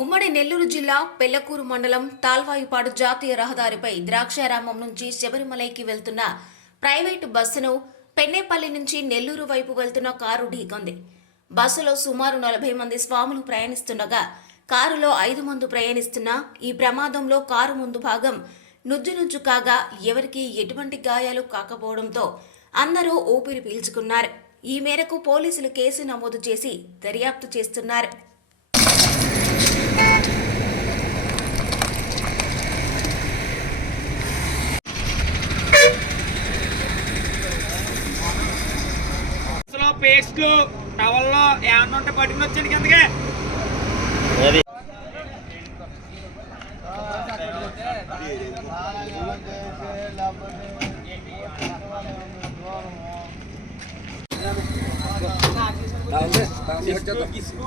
ఉమ్మడి నెల్లూరు జిల్లా పెళ్ళకూరు మండలం తాల్వాయిపాడు జాతీయ రహదారిపై ద్రాక్షారామం నుంచి శబరిమలైకి వెళ్తున్న ప్రైవేటు బస్సును పెన్నేపల్లి నుంచి నెల్లూరు వైపు వెళ్తున్న కారు ఢీకొంది. బస్సులో సుమారు నలభై మంది స్వాములు ప్రయాణిస్తుండగా కారులో ఐదు మంది ప్రయాణిస్తున్న ఈ ప్రమాదంలో కారు ముందు భాగం నుజ్జు నుజ్జు కాగా ఎవరికీ ఎటువంటి గాయాలు కాకపోవడంతో అందరూ ఊపిరి పీల్చుకున్నారు. ఈ మేరకు పోలీసులు కేసు నమోదు చేసి దర్యాప్తు చేస్తున్నారు. పేస్ట్లు టవల్లో ఏమన్నా ఉంటే పట్టుకుని వచ్చాను కిందకి. ఇసుకు